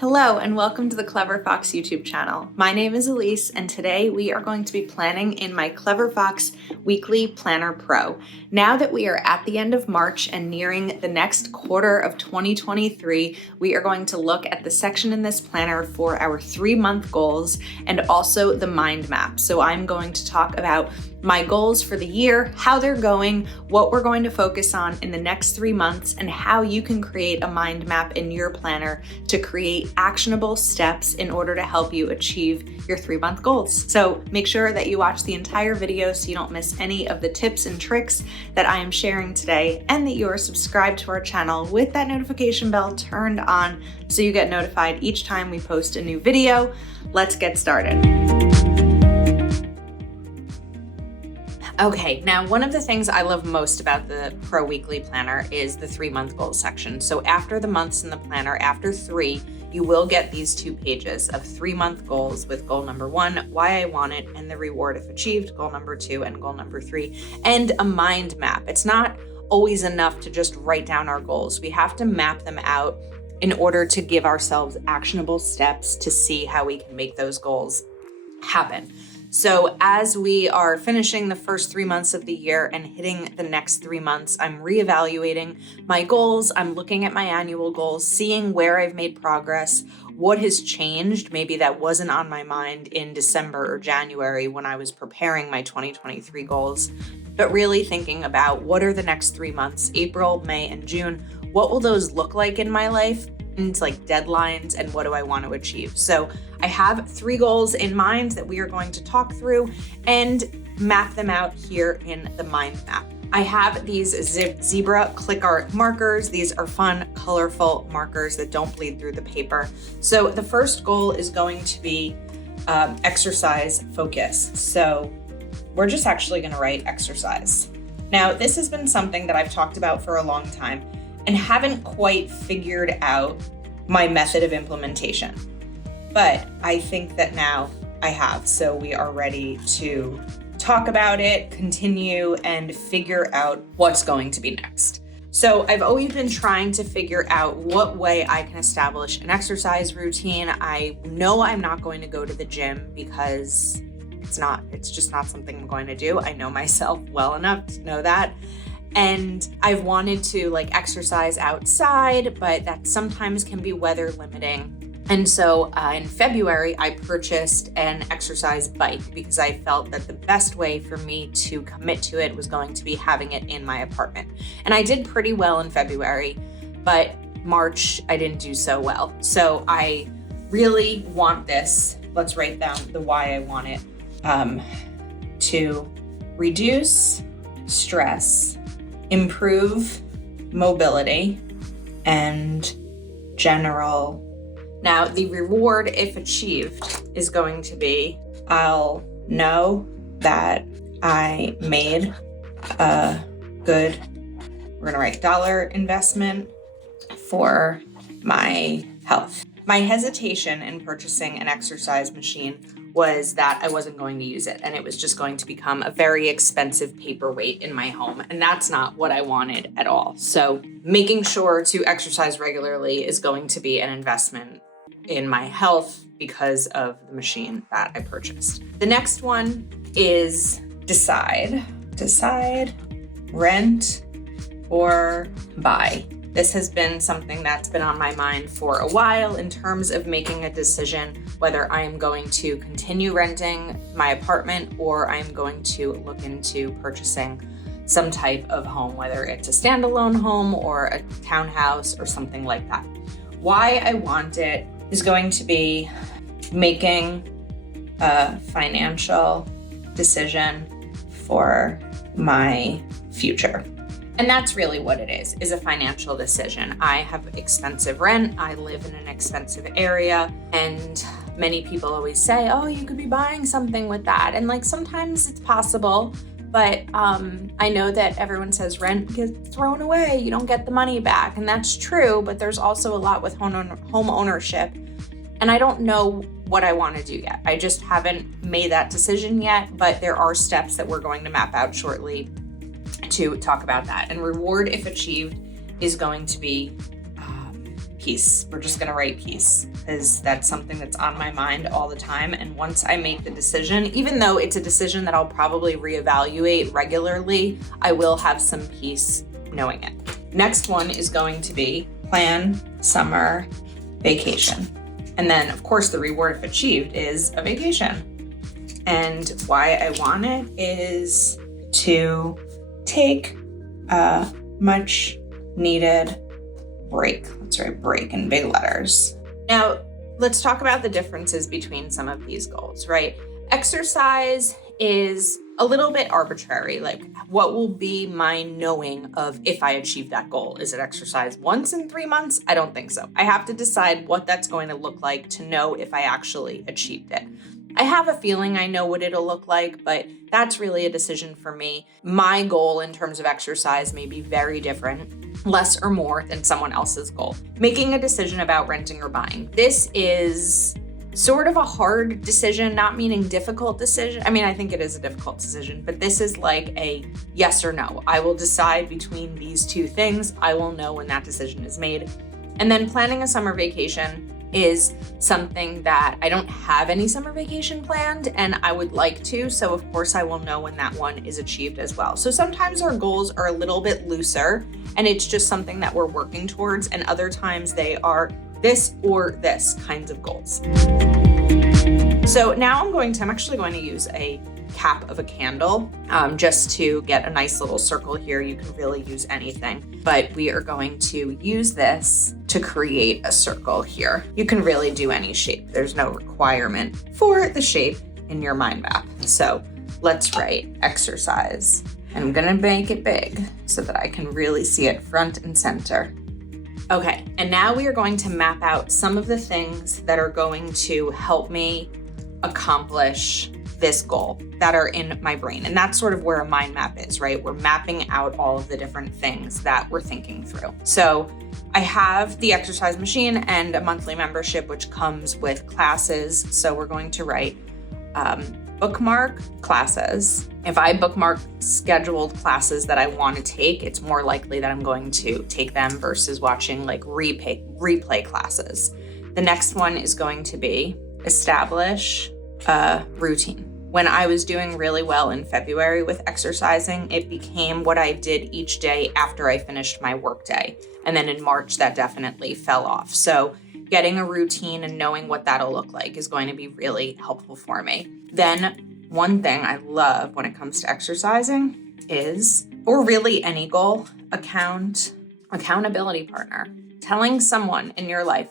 Hello and welcome to the Clever Fox YouTube channel. My name is Ilysse and today we are going to be planning in my Clever Fox Weekly Planner Pro. Now that we are at the end of March and nearing the next quarter of 2023, we are going to look at the section in this planner for our 3-month goals and also the mind map. So I'm going to talk about my goals for the year, how they're going, what we're going to focus on in the next 3 months, and how you can create a mind map in your planner to create actionable steps in order to help you achieve your 3-month goals. So make sure that you watch the entire video so you don't miss any of the tips and tricks that I am sharing today, and that you are subscribed to our channel with that notification bell turned on so you get notified each time we post a new video. Let's get started. Okay, now one of the things I love most about the Pro Weekly Planner is the 3-month goals section. So after the months in the planner, after 3, you will get these 2 pages of 3-month goals with goal number 1, why I want it, and the reward if achieved, goal number 2, and goal number 3, and a mind map. It's not always enough to just write down our goals. We have to map them out in order to give ourselves actionable steps to see how we can make those goals happen. So as we are finishing the first 3 months of the year and hitting the next 3 months, I'm reevaluating my goals. I'm looking at my annual goals, seeing where I've made progress, what has changed. Maybe that wasn't on my mind in December or January when I was preparing my 2023 goals, but really thinking about what are the next 3 months, April, May, and June. What will those look like in my life? And like deadlines, and what do I want to achieve? So I have 3 goals in mind that we are going to talk through and map them out here in the mind map. I have these zebra click art markers. These are fun, colorful markers that don't bleed through the paper. So the first goal is going to be exercise focus. So we're just actually going to write exercise. Now, this has been something that I've talked about for a long time and haven't quite figured out my method of implementation. But I think that now I have, so we are ready to talk about it, continue, and figure out what's going to be next. So I've always been trying to figure out what way I can establish an exercise routine. I know I'm not going to go to the gym because it's just not something I'm going to do. I know myself well enough to know that. And I've wanted to exercise outside, but that sometimes can be weather limiting. And so in February, I purchased an exercise bike because I felt that the best way for me to commit to it was going to be having it in my apartment. And I did pretty well in February, but March, I didn't do so well. So I really want this. Let's write down the why I want it. To reduce stress, improve mobility, and general. Now, the reward, if achieved, is going to be I'll know that I made a good, we're going to write dollar investment for my health. My hesitation in purchasing an exercise machine was that I wasn't going to use it and it was just going to become a very expensive paperweight in my home. And that's not what I wanted at all. So making sure to exercise regularly is going to be an investment in my health because of the machine that I purchased. The next one is decide, rent, or buy. This has been something that's been on my mind for a while in terms of making a decision whether I am going to continue renting my apartment or I'm going to look into purchasing some type of home, whether it's a standalone home or a townhouse or something like that. Why I want it is going to be making a financial decision for my future. And that's really what it is a financial decision. I have expensive rent. I live in an expensive area. And many people always say, oh, you could be buying something with that. And sometimes it's possible, but I know that everyone says rent gets thrown away. You don't get the money back. And that's true, but there's also a lot with home ownership. And I don't know what I want to do yet. I just haven't made that decision yet, but there are steps that we're going to map out shortly to talk about that. And reward, if achieved, is going to be peace. We're just gonna write peace because that's something that's on my mind all the time. And once I make the decision, even though it's a decision that I'll probably reevaluate regularly, I will have some peace knowing it. Next one is going to be plan summer vacation. And then of course the reward if achieved is a vacation. And why I want it is to take a much needed break. Let's write break in big letters. Now, let's talk about the differences between some of these goals, right? Exercise is a little bit arbitrary. Like, what will be my knowing of if I achieve that goal? Is it exercise once in 3 months? I don't think so. I have to decide what that's going to look like to know if I actually achieved it. I have a feeling I know what it'll look like, but that's really a decision for me. My goal in terms of exercise may be very different, less or more than someone else's goal. Making a decision about renting or buying. This is sort of a hard decision, not meaning difficult decision. I mean, I think it is a difficult decision, but this is like a yes or no. I will decide between these two things. I will know when that decision is made. And then planning a summer vacation is something that I don't have any summer vacation planned and I would like to. So of course I will know when that one is achieved as well. So sometimes our goals are a little bit looser and it's just something that we're working towards. And other times they are this or this kinds of goals. So now I'm actually going to use a cap of a candle just to get a nice little circle here. You can really use anything, but we are going to use this to create a circle here. You can really do any shape. There's no requirement for the shape in your mind map. So let's write exercise. I'm gonna make it big so that I can really see it front and center. Okay, and now we are going to map out some of the things that are going to help me accomplish this goal that are in my brain. And that's sort of where a mind map is, right? We're mapping out all of the different things that we're thinking through. So I have the exercise machine and a monthly membership, which comes with classes. So we're going to write bookmark classes. If I bookmark scheduled classes that I want to take, it's more likely that I'm going to take them versus watching like replay classes. The next one is going to be establish a routine. When I was doing really well in February with exercising, it became what I did each day after I finished my workday. And then in March, that definitely fell off. So getting a routine and knowing what that'll look like is going to be really helpful for me. Then one thing I love when it comes to exercising is, or really any goal, accountability partner. Telling someone in your life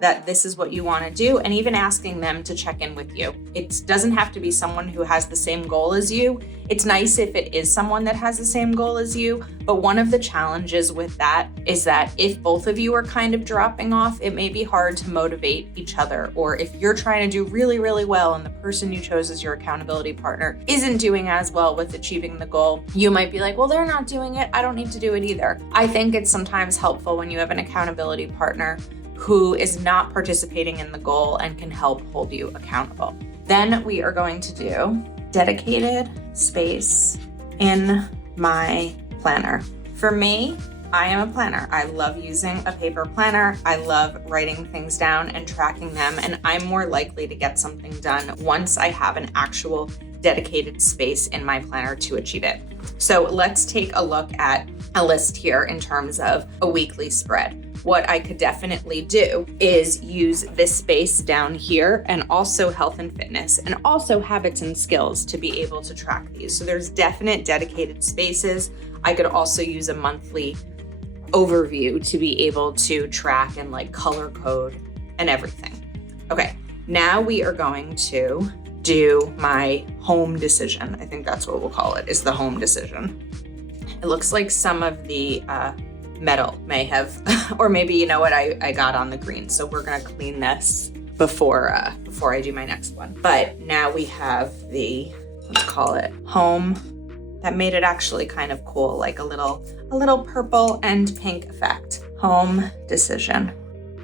that this is what you want to do, and even asking them to check in with you. It doesn't have to be someone who has the same goal as you. It's nice if it is someone that has the same goal as you, but one of the challenges with that is that if both of you are kind of dropping off, it may be hard to motivate each other. Or if you're trying to do really, really well and the person you chose as your accountability partner isn't doing as well with achieving the goal, you might be like, well, they're not doing it, I don't need to do it either. I think it's sometimes helpful when you have an accountability partner who is not participating in the goal and can help hold you accountable. Then we are going to do dedicated space in my planner. For me, I am a planner. I love using a paper planner. I love writing things down and tracking them, and I'm more likely to get something done once I have an actual dedicated space in my planner to achieve it. So let's take a look at a list here in terms of a weekly spread. What I could definitely do is use this space down here and also health and fitness and also habits and skills to be able to track these. So there's definite dedicated spaces. I could also use a monthly overview to be able to track and like color code and everything. Okay, now we are going to do my home decision. I think that's what we'll call it, is the home decision. It looks like some of the metal may have, or maybe you know what, I got on the green. So we're gonna clean this before I do my next one. But now we have the, let's call it home. That made it actually kind of cool, like a little purple and pink effect. Home decision.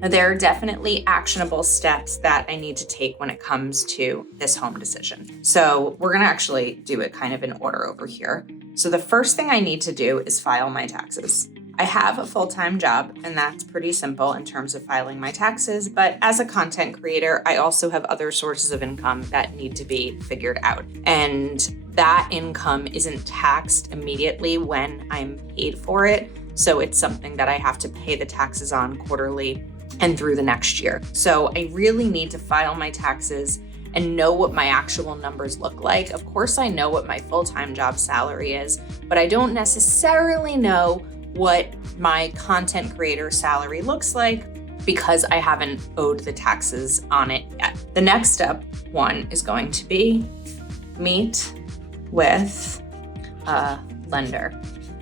Now, there are definitely actionable steps that I need to take when it comes to this home decision. So we're gonna actually do it kind of in order over here. So the first thing I need to do is file my taxes. I have a full-time job, and that's pretty simple in terms of filing my taxes, but as a content creator, I also have other sources of income that need to be figured out. And that income isn't taxed immediately when I'm paid for it, so it's something that I have to pay the taxes on quarterly and through the next year. So I really need to file my taxes and know what my actual numbers look like. Of course, I know what my full-time job salary is, but I don't necessarily know what my content creator salary looks like because I haven't owed the taxes on it yet. The next step one is going to be meet with a lender.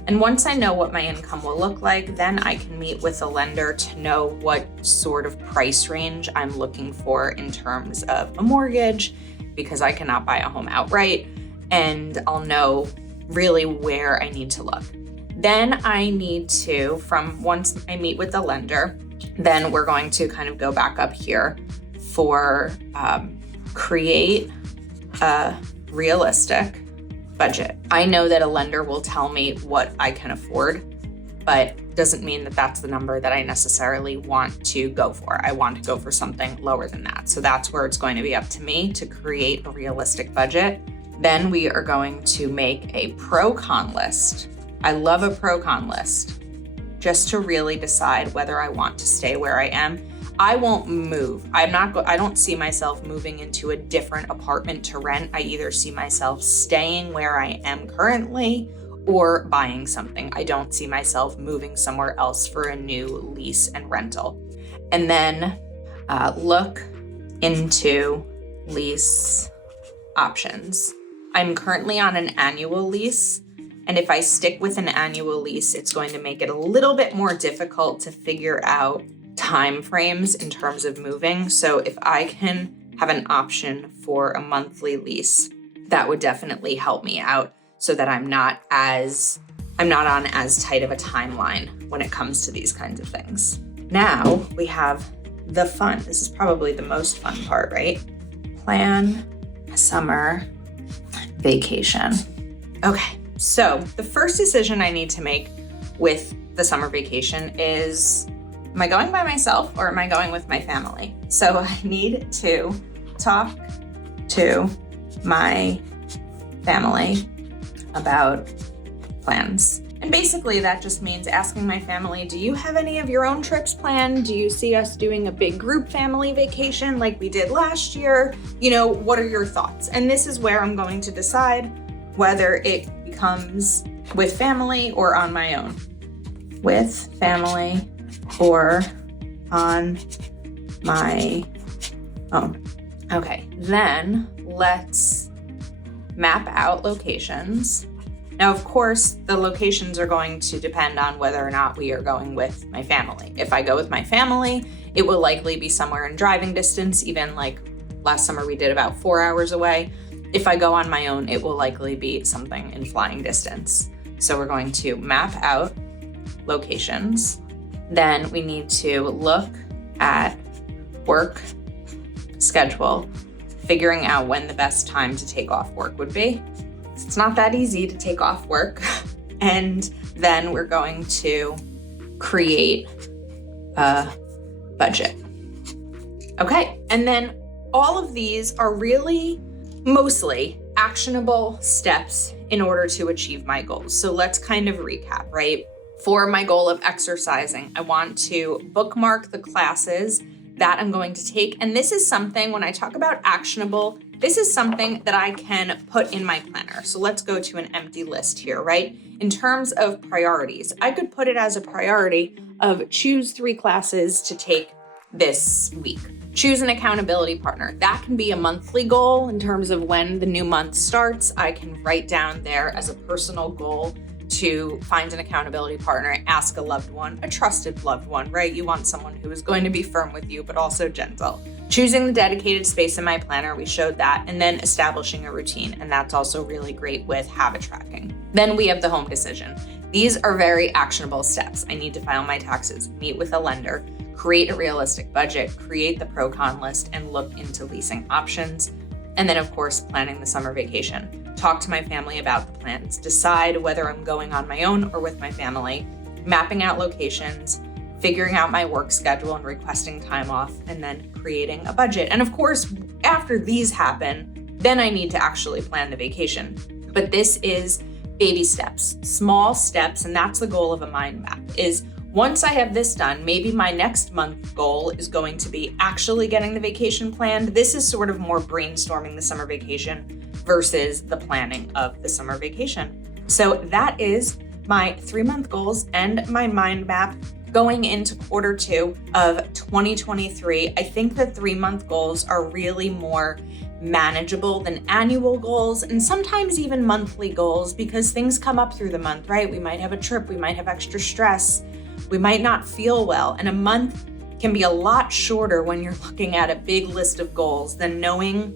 And once I know what my income will look like, then I can meet with a lender to know what sort of price range I'm looking for in terms of a mortgage, because I cannot buy a home outright, and I'll know really where I need to look. Then I need to, once I meet with the lender, then we're going to kind of go back up here for create a realistic budget. I know that a lender will tell me what I can afford, but doesn't mean that that's the number that I necessarily want to go for. I want to go for something lower than that. So that's where it's going to be up to me to create a realistic budget. Then we are going to make a pro-con list. I love a pro-con list just to really decide whether I want to stay where I am. I won't move. I don't see myself moving into a different apartment to rent. I either see myself staying where I am currently or buying something. I don't see myself moving somewhere else for a new lease and rental. And then look into lease options. I'm currently on an annual lease. And if I stick with an annual lease, it's going to make it a little bit more difficult to figure out time frames in terms of moving. So if I can have an option for a monthly lease, that would definitely help me out so that I'm not on as tight of a timeline when it comes to these kinds of things. Now we have the fun. This is probably the most fun part, right? Plan a summer vacation. Okay. So the first decision I need to make with the summer vacation is, am I going by myself or am I going with my family? So I need to talk to my family about plans. And basically that just means asking my family, do you have any of your own trips planned? Do you see us doing a big group family vacation like we did last year? What are your thoughts? And this is where I'm going to decide whether it becomes with family or on my own. With family or on my own. Okay, then let's map out locations. Now, of course, the locations are going to depend on whether or not we are going with my family. If I go with my family, it will likely be somewhere in driving distance, even like last summer we did about 4 hours away. If I go on my own, it will likely be something in flying distance. So we're going to map out locations. Then we need to look at work schedule, figuring out when the best time to take off work would be. It's not that easy to take off work. And then we're going to create a budget. Okay, and then all of these are really mostly actionable steps in order to achieve my goals. So let's kind of recap, right? For my goal of exercising, I want to bookmark the classes that I'm going to take. And this is something, when I talk about actionable, this is something that I can put in my planner. So let's go to an empty list here, right? In terms of priorities, I could put it as a priority of choose 3 classes to take this week. Choose an accountability partner. That can be a monthly goal in terms of when the new month starts. I can write down there as a personal goal to find an accountability partner, ask a loved one, a trusted loved one, right? You want someone who is going to be firm with you, but also gentle. Choosing the dedicated space in my planner, we showed that, and then establishing a routine. And that's also really great with habit tracking. Then we have the home decision. These are very actionable steps. I need to file my taxes, meet with a lender, create a realistic budget, create the pro-con list, and look into leasing options. And then, of course, planning the summer vacation. Talk to my family about the plans, decide whether I'm going on my own or with my family, mapping out locations, figuring out my work schedule and requesting time off, and then creating a budget. And of course, after these happen, then I need to actually plan the vacation. But this is baby steps, small steps, and that's the goal of a mind map, is once I have this done, maybe my next month goal is going to be actually getting the vacation planned. This is sort of more brainstorming the summer vacation versus the planning of the summer vacation. So that is my 3-month goals and my mind map going into Q2 of 2023. I think the 3-month goals are really more manageable than annual goals, and sometimes even monthly goals, because things come up through the month, right? We might have a trip, we might have extra stress, we might not feel well, and a month can be a lot shorter when you're looking at a big list of goals than knowing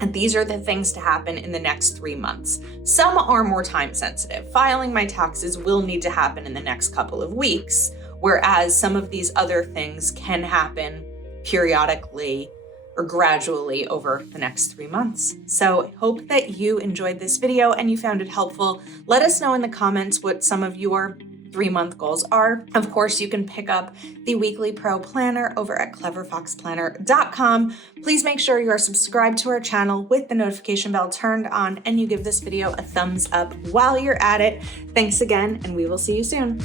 that these are the things to happen in the next 3 months. Some are more time sensitive. Filing my taxes will need to happen in the next couple of weeks, whereas some of these other things can happen periodically or gradually over the next 3 months. So I hope that you enjoyed this video and you found it helpful. Let us know in the comments what some of your 3-month goals are. Of course, you can pick up the Weekly Pro Planner over at cleverfoxplanner.com. Please make sure you are subscribed to our channel with the notification bell turned on, and you give this video a thumbs up while you're at it. Thanks again, and we will see you soon.